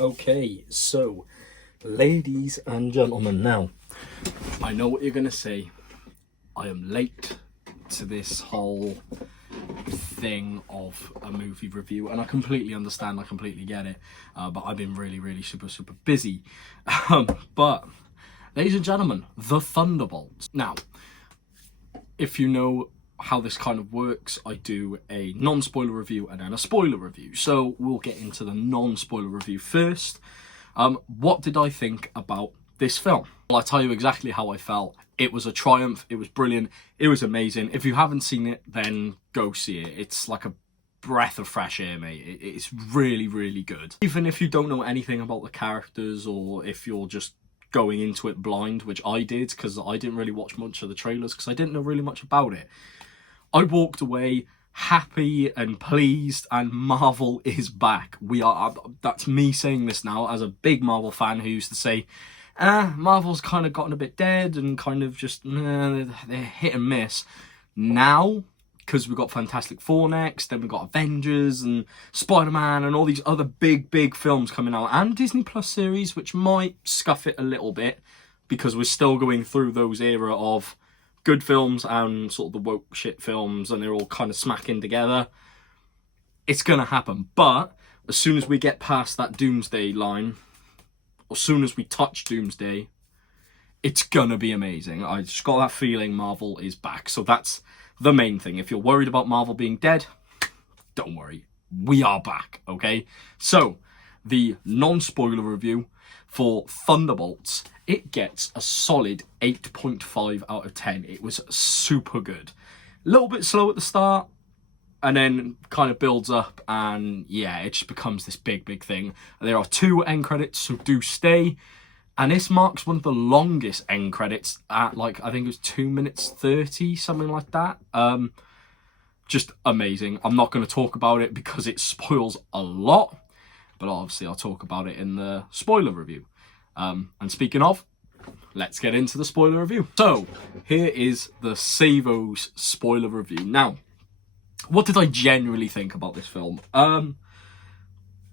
Okay, so, ladies and gentlemen, now, I know what you're going to say. I am late to this whole thing of a movie review, and I completely understand, I completely get it, but I've been really super busy. But, ladies and gentlemen, the Thunderbolts. Now, if you know how this kind of works, I do a non-spoiler review and then a spoiler review. So we'll get into the non-spoiler review first. What did I think about this film? Well, I'll tell you exactly how I felt. It was a triumph, it was brilliant, it was amazing. If you haven't seen it, then go see it. It's like a breath of fresh air, mate. It's really good. Even if you don't know anything about the characters, or if you're just going into it blind, which I did, because I didn't really watch much of the trailers because I didn't know really much about it. I walked away happy and pleased, and Marvel is back. That's me saying this now as a big Marvel fan who used to say, Marvel's kind of gotten a bit dead and kind of just, they're hit and miss. Now, because we've got Fantastic Four next, then we've got Avengers and Spider-Man and all these other big films coming out, and Disney Plus series, which might scuff it a little bit because we're still going through those era of good films and sort of the woke shit films, and they're all kind of smacking together. It's gonna happen, but as soon as we get past that Doomsday line, or as soon as we touch Doomsday, it's gonna be amazing. I just got that feeling Marvel is back. So that's the main thing. If you're worried about Marvel being dead, don't worry. We are back, okay? So, the non-spoiler review for Thunderbolts, it gets a solid 8.5 out of 10. It was super good. A little bit slow at the start, and then kind of builds up, and yeah, it just becomes this big thing. There are 2 end credits, so do stay. And this marks one of the longest end credits at, like, I think it was 2 minutes 30, something like that. Just amazing. I'm not going to talk about it because it spoils a lot, but obviously I'll talk about it in the spoiler review. And speaking of, let's get into the spoiler review. So, here is the Savo's spoiler review. Now, what did I genuinely think about this film?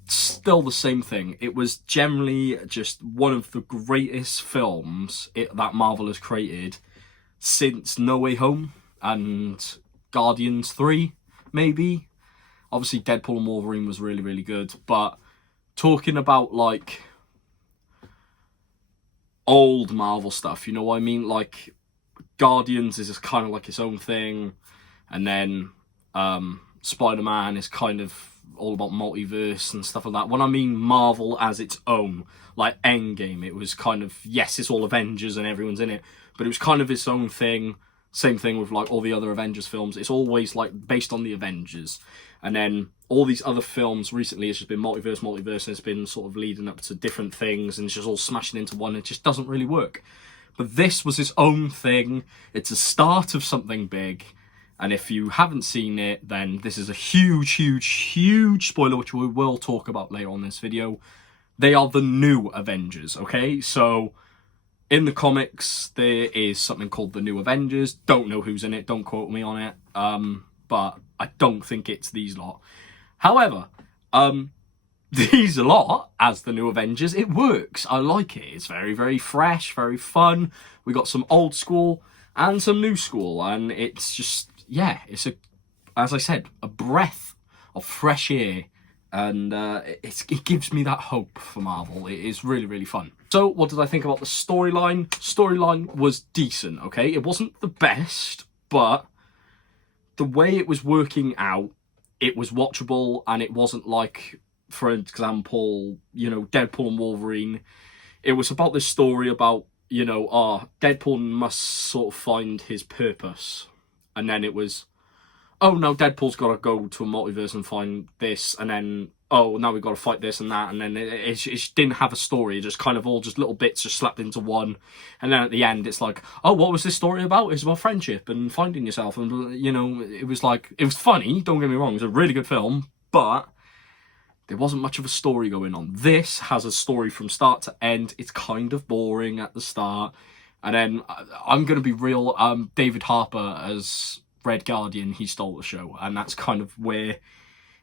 Still the same thing. It was generally just one of the greatest films that Marvel has created since No Way Home and Guardians 3, maybe. Obviously, Deadpool and Wolverine was really good, but talking about, like, old Marvel stuff, you know what I mean? Like, Guardians is just kind of like its own thing, and then Spider-Man is kind of all about multiverse and stuff like that. When I mean Marvel as its own, like Endgame, it was kind of, yes, it's all Avengers and everyone's in it, but it was kind of its own thing. Same thing with, like, all the other Avengers films. It's always, like, based on the Avengers. And then all these other films recently, it's just been multiverse, and it's been sort of leading up to different things, and it's just all smashing into one. It just doesn't really work. But this was its own thing. It's a start of something big. And if you haven't seen it, then this is a huge spoiler, which we will talk about later on in this video. They are the new Avengers, okay? So, in the comics, there is something called the New Avengers. Don't know who's in it, don't quote me on it. But I don't think it's these lot. However, these lot, as the New Avengers, it works. I like it. It's very fresh, very fun. We got some old school and some new school, and it's just, yeah, it's as I said, a breath of fresh air, and it gives me that hope for Marvel. It is really fun. So, what did I think about the storyline? Storyline was decent, okay? It wasn't the best, but the way it was working out, it was watchable, and it wasn't like, for example, you know, Deadpool and Wolverine. It was about this story about, you know, Deadpool must sort of find his purpose. And then it was, oh, no, Deadpool's got to go to a multiverse and find this, and then, oh, now we've got to fight this and that, and then it didn't have a story. It just kind of all just little bits just slapped into one, and then at the end, it's like, oh, what was this story about? It's about friendship and finding yourself, and, you know, it was like, it was funny, don't get me wrong, it was a really good film, but there wasn't much of a story going on. This has a story from start to end. It's kind of boring at the start, and then, I'm going to be real, David Harper as Red Guardian, he stole the show, and that's kind of where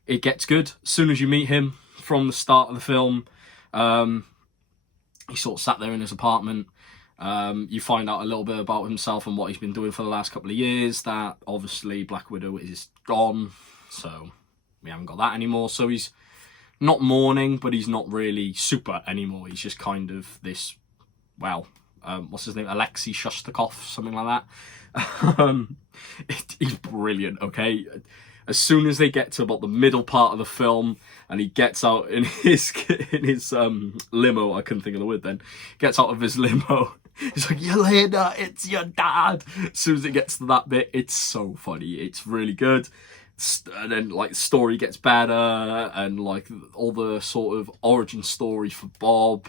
it gets good. As soon as you meet him from the start of the film, He sort of sat there in his apartment. You find out a little bit about himself and what he's been doing for the last couple of years, that obviously Black Widow is gone, so we haven't got that anymore. So he's not mourning, but he's not really super anymore. He's just kind of this, well, what's his name? Alexei Shostakov, something like that. He's brilliant, okay? As soon as they get to about the middle part of the film and he gets out in his limo, I couldn't think of the word then, gets out of his limo, he's like, Yelena, it's your dad. As soon as it gets to that bit, it's so funny. It's really good. And then, like, the story gets better, and, like, all the sort of origin story for Bob,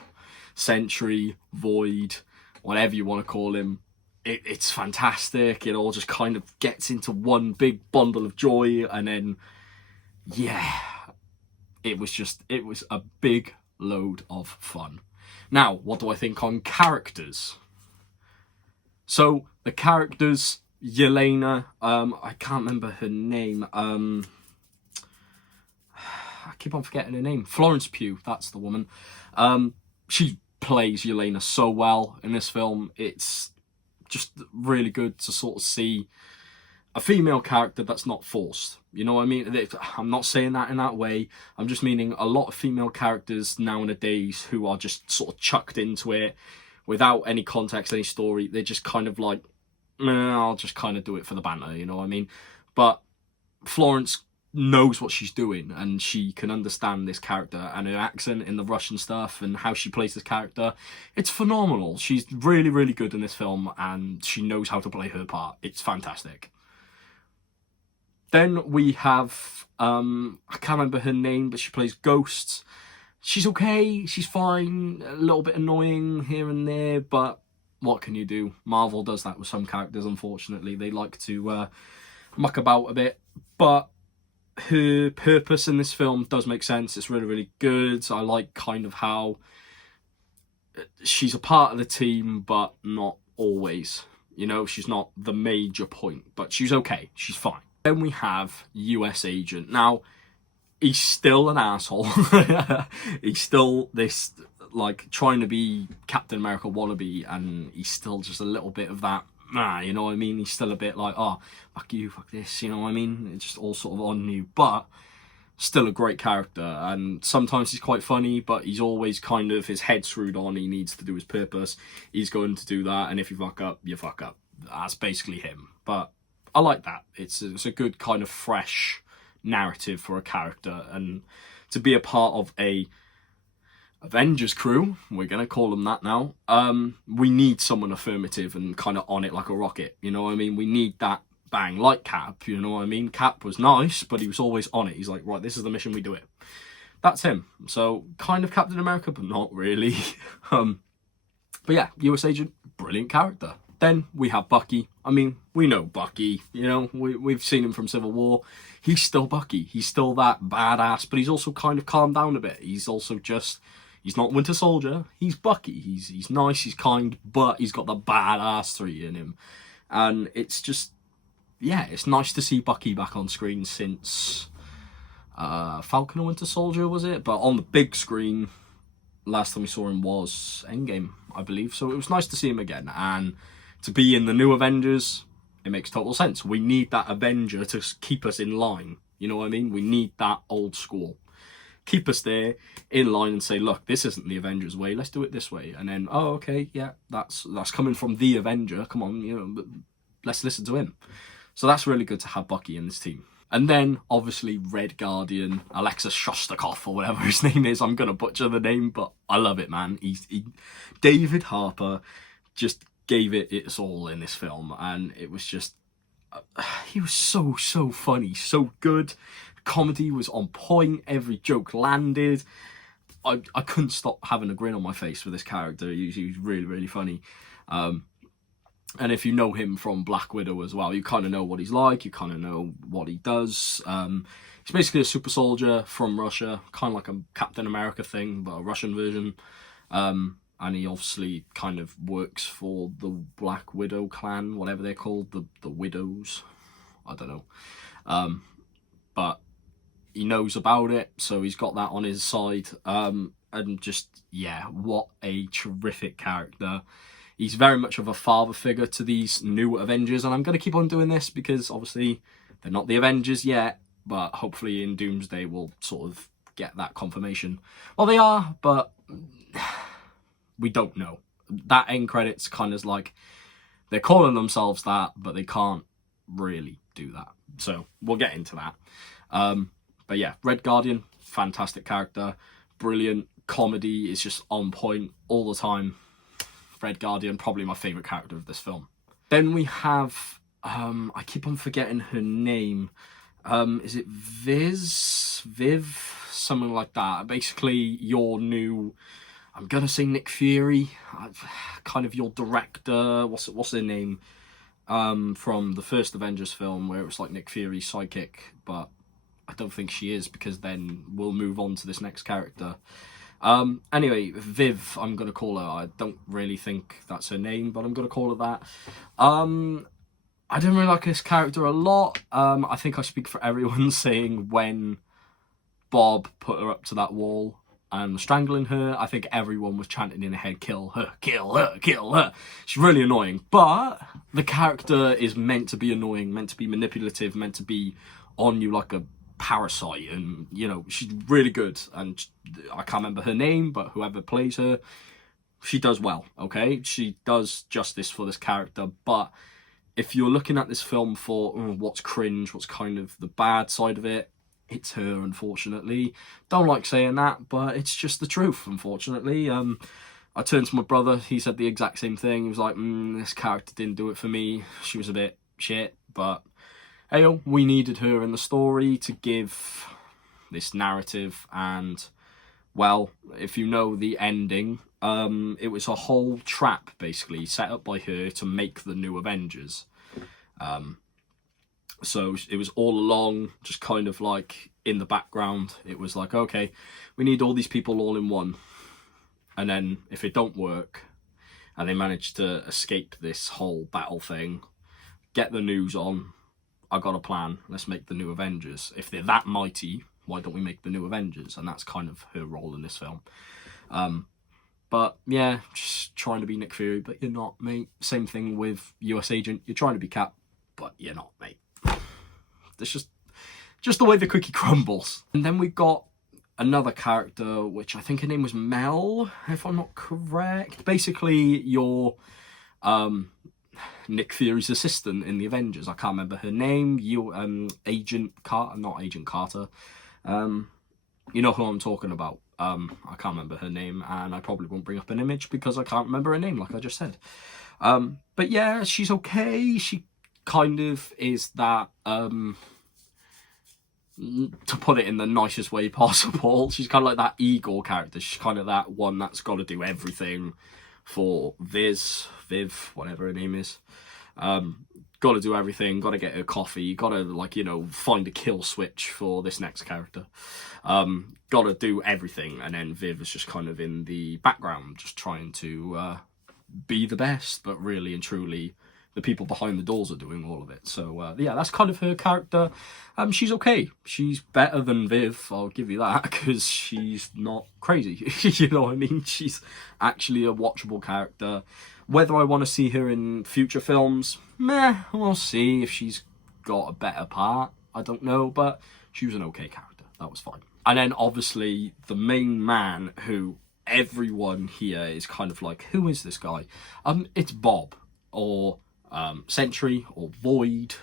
Sentry, Void, whatever you want to call him, it's fantastic. It all just kind of gets into one big bundle of joy, and then, yeah, it was a big load of fun. Now, what do I think on characters? So, the characters, Yelena, I can't remember her name, I keep on forgetting her name, Florence Pugh, that's the woman. She plays Yelena so well in this film. It's just really good to sort of see a female character that's not forced. You know what I mean? I'm not saying that in that way. I'm just meaning a lot of female characters nowadays who are just sort of chucked into it without any context, any story. They're just kind of like, I'll just kind of do it for the banter, you know what I mean? But Florence knows what she's doing, and she can understand this character, and her accent in the Russian stuff and how she plays this character, it's phenomenal. She's really, really good in this film, and she knows how to play her part. It's fantastic. Then we have, I can't remember her name, but she plays Ghost. She's okay, she's fine, a little bit annoying here and there, but what can you do? Marvel does that with some characters, unfortunately. They like to muck about a bit, but her purpose in this film does make sense. It's really, really good. I like kind of how she's a part of the team, but not always. You know, she's not the major point, but she's okay. She's fine. Then we have US Agent. Now, he's still an asshole. He's still this, like, trying to be Captain America wannabe, and he's still just a little bit of that, you know what I mean? He's still a bit like, oh, fuck you, fuck this, you know what I mean? It's just all sort of on you, but still a great character, and sometimes he's quite funny, but he's always kind of, his head screwed on, he needs to do his purpose, he's going to do that, and if you fuck up, you fuck up. That's basically him, but I like that. It's a good kind of fresh narrative for a character, and to be a part of a Avengers crew, we're going to call them that now, we need someone affirmative and kind of on it like a rocket, you know what I mean? We need that bang, like Cap, you know what I mean? Cap was nice, but he was always on it. He's like, right, this is the mission, we do it. That's him. So, kind of Captain America, but not really. But yeah, US Agent, brilliant character. Then we have Bucky. I mean, we know Bucky, you know, we've seen him from Civil War. He's still Bucky. He's still that badass, but he's also kind of calmed down a bit. He's also just, he's not Winter Soldier. He's Bucky. He's nice, he's kind, but he's got the badassery in him. And it's just, yeah, it's nice to see Bucky back on screen since Falcon and Winter Soldier, was it? But on the big screen, last time we saw him was Endgame, I believe. So it was nice to see him again. And to be in the new Avengers, it makes total sense. We need that Avenger to keep us in line. You know what I mean? We need that old school. Keep us there in line and say, look, this isn't the Avengers way. Let's do it this way. And then, oh, okay, yeah, that's coming from the Avenger. Come on, you know, let's listen to him. So that's really good to have Bucky in this team. And then, obviously, Red Guardian, Alexis Shostakov, or whatever his name is. I'm going to butcher the name, but I love it, man. David Harper just gave it its all in this film, and it was just, he was so funny, so good. Comedy was on point, every joke landed. I couldn't stop having a grin on my face for this character. He was really, really funny. And if you know him from Black Widow as well, you kind of know what he's like, you kind of know what he does. He's basically a super soldier from Russia, kind of like a Captain America thing, but a Russian version. And he obviously kind of works for the Black Widow clan, whatever they're called, the Widows. I don't know. But he knows about it, so he's got that on his side. And And just, yeah, what a terrific character. He's very much of a father figure to these new Avengers, and I'm going to keep on doing this because obviously they're not the Avengers yet, but hopefully in Doomsday we'll sort of get that confirmation. Well, they are, but we don't know. That end credits kind of like, they're calling themselves that, but they can't really do that. So we'll get into that. But yeah, Red Guardian, fantastic character, brilliant. Comedy is just on point all the time. Red Guardian, probably my favourite character of this film. Then we have, I keep on forgetting her name. Is it Viv? Something like that. Basically, your new, I'm going to say Nick Fury, kind of your director, what's her name? From the first Avengers film, where it was like Nick Fury's sidekick, but I don't think she is, because then we'll move on to this next character. Anyway, Viv, I'm going to call her. I don't really think that's her name, but I'm going to call her that. I don't really like this character a lot. I think I speak for everyone saying when Bob put her up to that wall and was strangling her, I think everyone was chanting in their head, kill her, kill her, kill her. She's really annoying, but the character is meant to be annoying, meant to be manipulative, meant to be on you like a parasite, and you know, she's really good, and I can't remember her name, but whoever plays her, she does well, okay? She does justice for this character. But if you're looking at this film for what's cringe, what's kind of the bad side of it, it's her, unfortunately. Don't like saying that, but it's just the truth, unfortunately. I turned to my brother, he said the exact same thing. He was like, this character didn't do it for me. She was a bit shit, but hey, we needed her in the story to give this narrative. And, well, if you know the ending, it was a whole trap, basically, set up by her to make the new Avengers. So it was all along, just kind of like in the background. It was like, okay, we need all these people all in one. And then if it don't work, and they manage to escape this whole battle thing, get the news on, I got a plan, let's make the new Avengers. If they're that mighty, why don't we make the new Avengers? And that's kind of her role in this film. But yeah, just trying to be Nick Fury, but you're not, mate. Same thing with US Agent. You're trying to be Cap, but you're not, mate. It's just the way the cookie crumbles. And then we got another character, which I think her name was Mel, if I'm not correct. Basically, you're Nick Fury's assistant in the Avengers. I can't remember her name. Agent Carter, not Agent Carter. You know who I'm talking about. I can't remember her name, and I probably won't bring up an image because I can't remember her name, like I just said. But yeah, she's okay. She kind of is that, to put it in the nicest way possible, she's kind of like that Igor character. She's kind of that one that's got to do everything for Viv, whatever her name is. Got to do everything, got to get her coffee, got to, like, you know, find a kill switch for this next character. Got to do everything, and then Viv is just kind of in the background, just trying to be the best, but really and truly, the people behind the doors are doing all of it. So, yeah, that's kind of her character. She's okay. She's better than Viv, I'll give you that, because she's not crazy. You know what I mean? She's actually a watchable character. Whether I want to see her in future films, meh, we'll see. If she's got a better part, I don't know, but she was an okay character. That was fine. And then, obviously, the main man, who everyone here is kind of like, who is this guy? It's Bob, or Sentry, or Void.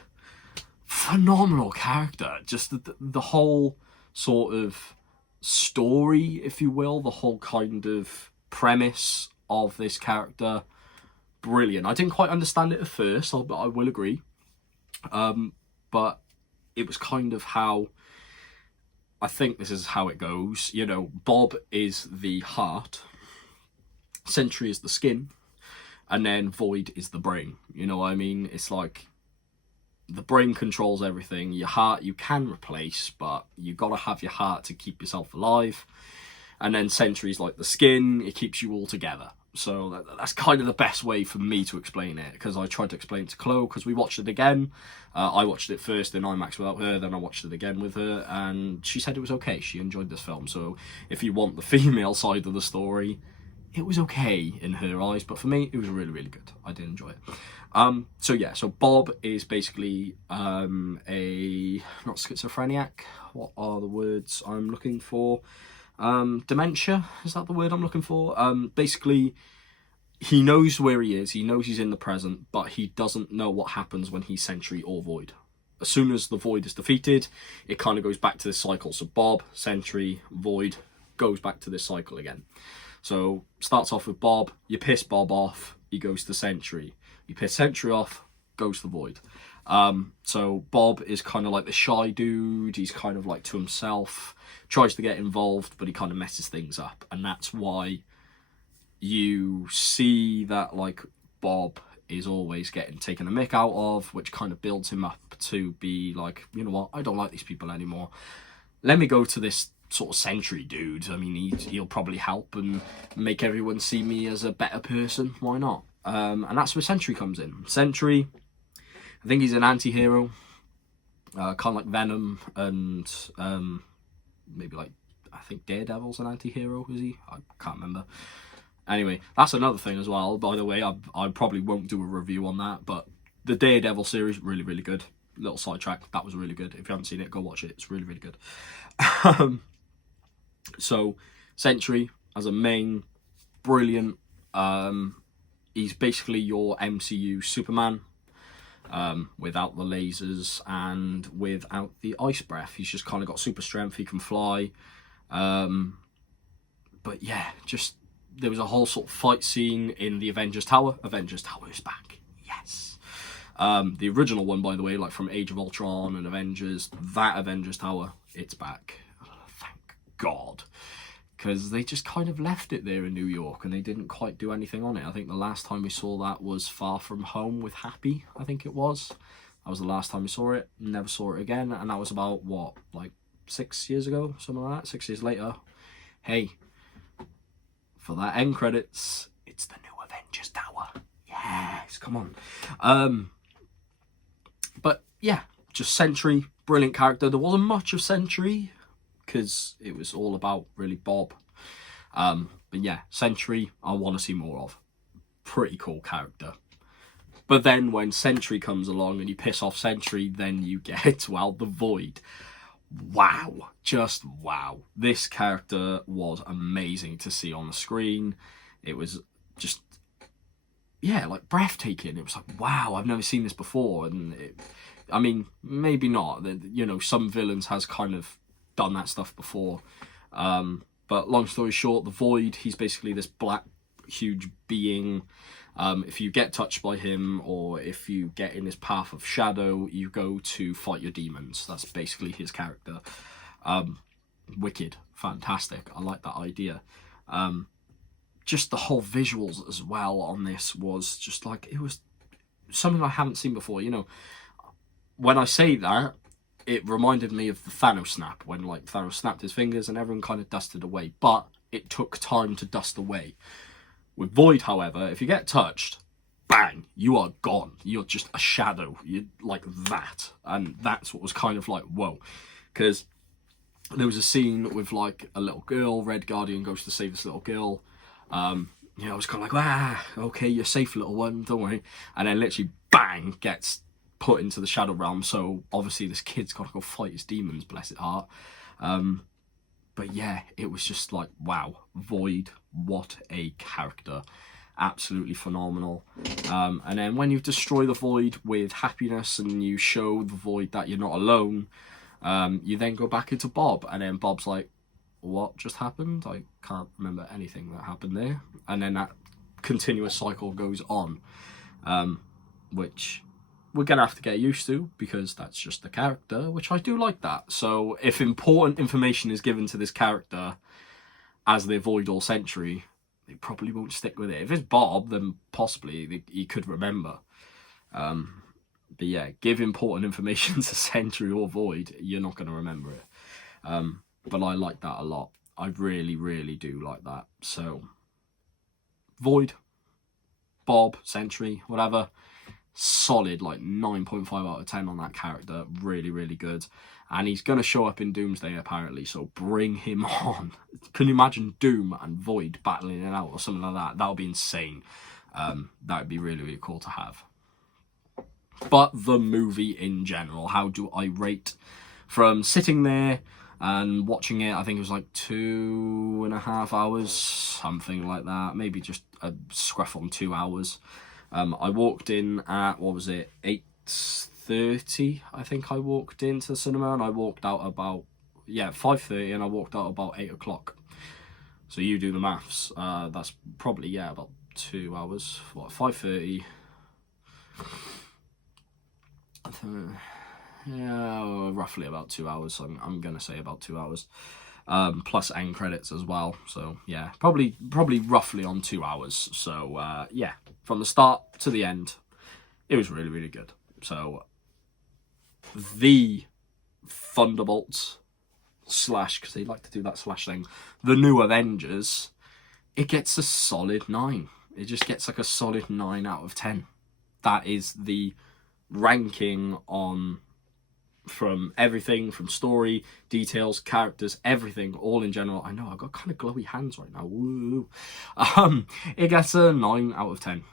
Phenomenal character. Just the whole sort of story, if you will, the whole kind of premise of this character, brilliant. I didn't quite understand it at first, I will agree, but it was kind of how, I think this is how it goes, you know, Bob is the heart, Sentry is the skin, and then Void is the brain. You know what I mean? It's like, the brain controls everything. Your heart you can replace, but you got to have your heart to keep yourself alive. And then Sentry's like the skin, it keeps you all together. So that's kind of the best way for me to explain it, because I tried to explain it to Chloe, because we watched it again. I watched it first in IMAX without her, then I watched it again with her, and she said it was okay. She enjoyed this film. So if you want the female side of the story, it was okay in her eyes, but for me, it was really, really good. I did enjoy it. So yeah, so Bob is basically a, not schizophrenic, what are the words I'm looking for? Dementia, is that the word I'm looking for? Basically, he knows where he is, he knows he's in the present, but he doesn't know what happens when he's Sentry or Void. As soon as the Void is defeated, it kind of goes back to this cycle. So Bob, Sentry, Void, goes back to this cycle again. So starts off with Bob, you piss Bob off, he goes to Sentry. You piss Sentry off, goes to Void. So Bob is kind of like the shy dude, he's kind of like to himself, tries to get involved, but he kind of messes things up. And that's why you see that, like, Bob is always getting taken a mick out of, which kind of builds him up to be like, you know what, I don't like these people anymore. Let me go to this sort of Sentry dude. I mean, he'll probably help and make everyone see me as a better person. Why not? And that's where Sentry comes in. Sentry, I think he's an anti-hero, kind of like Venom, and maybe like, I think Daredevil's an anti-hero, is he? I can't remember. Anyway, that's another thing as well. By the way, I probably won't do a review on that, but the Daredevil series, really, really good. Little sidetrack, that was really good. If you haven't seen it, go watch it. It's really, really good. So, Sentry, as a main, brilliant. He's basically your MCU Superman, without the lasers and without the ice breath. He's just kind of got super strength, he can fly. But yeah, just, there was a whole sort of fight scene in the Avengers Tower. Avengers Tower is back, yes. The original one, by the way, like from Age of Ultron and Avengers, that Avengers Tower, it's back. Thank God. Because they just kind of left it there in New York and they didn't quite do anything on it. I think the last time we saw that was Far From Home with Happy, I think it was. That was the last time we saw it. Never saw it again. And that was about, what, like 6 years ago? Something like that. 6 years later. Hey, for that end credits, it's the new Avengers Tower. Yes, come on. But yeah, just Sentry, brilliant character. There wasn't much of Sentry, because it was all about really Bob. But yeah, Sentry, I want to see more of. Pretty cool character. But then when Sentry comes along and you piss off Sentry, then you get, well, the Void. Wow. Just wow. This character was amazing to see on the screen. It was just, yeah, like breathtaking. It was like, wow, I've never seen this before. And I mean, maybe not. You know, some villains has kind of done that stuff before, but long story short, the Void, he's basically this black huge being. If you get touched by him, or if you get in his path of shadow, you go to fight your demons. That's basically his character. Wicked, fantastic. I like that idea. Just the whole visuals as well on this was just like, it was something I haven't seen before. You know, when I say that, it reminded me of the Thanos snap, when like Thanos snapped his fingers and everyone kind of dusted away, but it took time to dust away. With Void, however, if you get touched, bang, you are gone. You're just a shadow. You're like that. And that's what was kind of like, whoa. Because there was a scene with like a little girl, Red Guardian goes to save this little girl. You know, I was kind of like, okay, you're safe, little one, don't worry. And then literally, bang, gets put into the shadow realm. So obviously this kid's got to go fight his demons, bless his heart. But yeah, it was just like, wow, Void, what a character. Absolutely phenomenal. And then when you destroy the Void with happiness and you show the Void that you're not alone, you then go back into Bob, and then Bob's like, what just happened? I can't remember anything that happened there. And then that continuous cycle goes on, which we're going to have to get used to, because that's just the character, which I do like that. So if important information is given to this character as their Void or Sentry, they probably won't stick with it. If it's Bob, then possibly he could remember. But yeah, give important information to Sentry or Void, you're not going to remember it. But I like that a lot. I really, really do like that. So, Void, Bob, Sentry, whatever, solid, like 9.5 out of 10 on that character. Really, really good. And he's going to show up in Doomsday, apparently, so bring him on. Can you imagine Doom and Void battling it out or something like that? That would be insane. That would be really, really cool to have. But the movie in general, how do I rate from sitting there and watching it? I think it was like 2.5 hours, something like that. Maybe just a scruff on 2 hours. I walked in at, what was it, 8:30, I think I walked into the cinema, and I walked out about, 5:30, and I walked out about 8 o'clock. So you do the maths. That's probably, about 2 hours. What, 5:30? Yeah, roughly about 2 hours. I'm going to say about 2 hours. Plus end credits as well. So, yeah, probably roughly on 2 hours. So, from the start to the end, it was really, really good. So, the Thunderbolts / because they like to do that / thing, the New Avengers, it gets a solid 9. It just gets like a solid 9 out of 10. That is the ranking on from everything, from story, details, characters, everything, all in general. I know, I've got kind of glowy hands right now. Woo. It gets a 9 out of 10.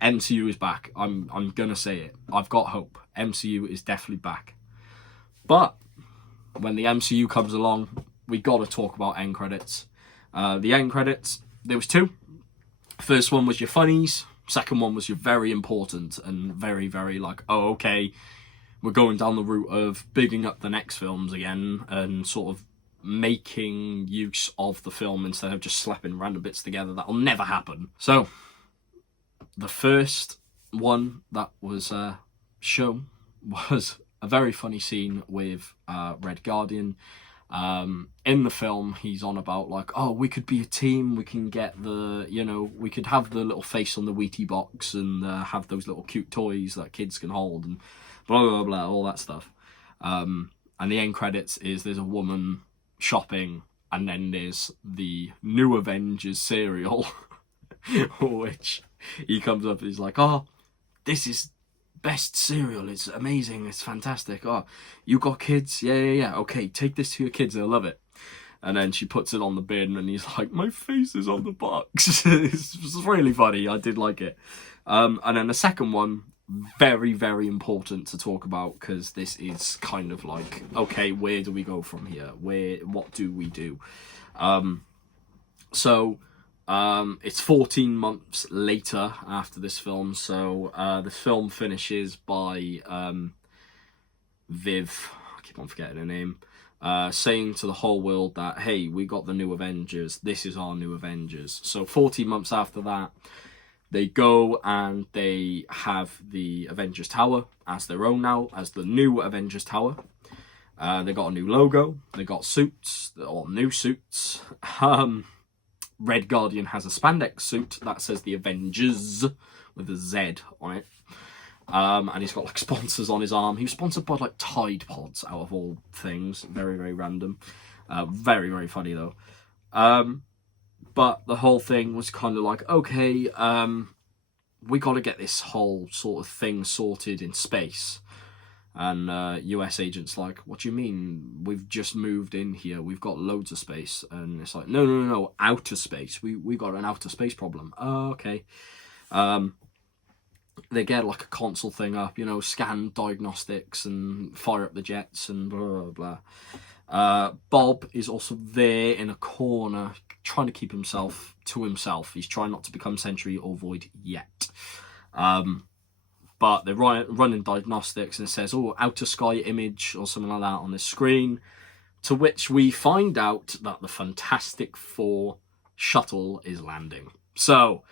MCU is back. I'm gonna say it. I've got hope. MCU is definitely back. But when the MCU comes along, we gotta talk about end credits. The end credits, there was 2. First one was your funnies. Second one was your very important and very, very like, oh, okay, we're going down the route of bigging up the next films again and sort of making use of the film instead of just slapping random bits together. That'll never happen. So, the first one that was shown was a very funny scene with Red Guardian. In the film, he's on about like, oh, we could be a team, we can get the, we could have the little face on the Wheatie box and have those little cute toys that kids can hold and blah, blah, blah, all that stuff. And the end credits is there's a woman shopping, and then there's the New Avengers cereal, which he comes up and he's like, oh, this is best cereal, it's amazing, it's fantastic. Oh, you got kids? Yeah. Okay, take this to your kids, they'll love it. And then she puts it on the bin and he's like, my face is on the box. It's really funny. I did like it. And then the second one, very, very important to talk about, because this is kind of like, okay, where do we go from here? What do we do? It's 14 months later after this film, so the film finishes by Viv, I keep on forgetting her name, saying to the whole world that, hey, we got the New Avengers, this is our New Avengers. So 14 months after that, they go and they have the Avengers Tower as their own now, as the new Avengers Tower. They got a new logo, they got suits, or new suits. Red Guardian has a spandex suit that says the Avengers with a Z on it. And he's got like sponsors on his arm. He was sponsored by like Tide Pods out of all things. Very, very random. Very, very funny though. But the whole thing was kind of like, okay, we got to get this whole sort of thing sorted in space. And US agents like, what do you mean? We've just moved in here. We've got loads of space. And it's like, no, outer space. We got an outer space problem. Oh, okay. They get like a console thing up, scan diagnostics and fire up the jets and blah, blah, blah. Bob is also there in a corner trying to keep himself to himself. He's trying not to become Sentry or Void yet. But they're running diagnostics and it says, oh, outer sky image or something like that on the screen. To which we find out that the Fantastic Four shuttle is landing. So,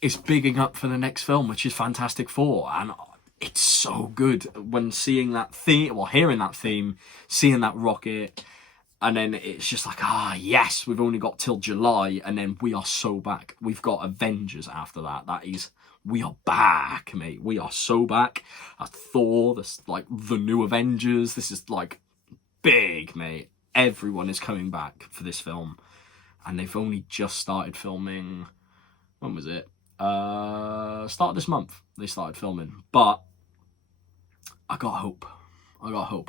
it's bigging up for the next film, which is Fantastic Four. And it's so good when seeing that theme, or hearing that theme, seeing that rocket. And then it's just like, yes, we've only got till July. And then we are so back. We've got Avengers after that. We are back, mate. We are so back. Thor, this like the New Avengers. This is like big, mate. everyone is coming back for this film, and they've only just started filming. When was it? Start of this month they started filming, but I got hope.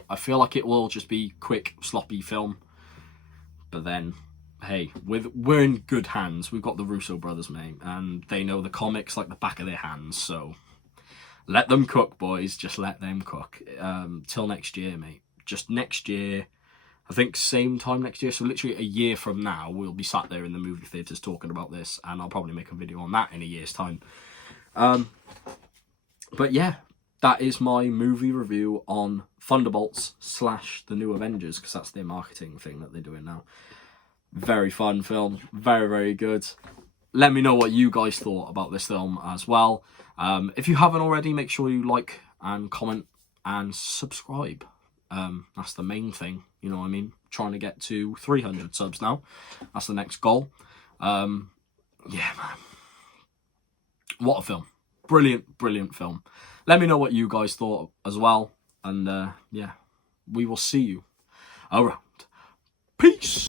I feel like it will just be quick, sloppy film, but then, hey, we're in good hands. We've got the Russo brothers, mate, and they know the comics like the back of their hands, so let them cook, boys. Just let them cook. Till next year, mate. Just next year. I think same time next year, so literally a year from now, we'll be sat there in the movie theatres talking about this, and I'll probably make a video on that in a year's time. But yeah, that is my movie review on Thunderbolts / The New Avengers, because that's their marketing thing that they're doing now. Very fun film, very, very good. Let me know what you guys thought about this film as well. If you haven't already, make sure you like and comment and subscribe. That's the main thing, you know what I mean? Trying to get to 300 subs now. That's the next goal. Yeah, man. What a film. Brilliant, brilliant film. Let me know what you guys thought as well. And yeah, we will see you around. Peace!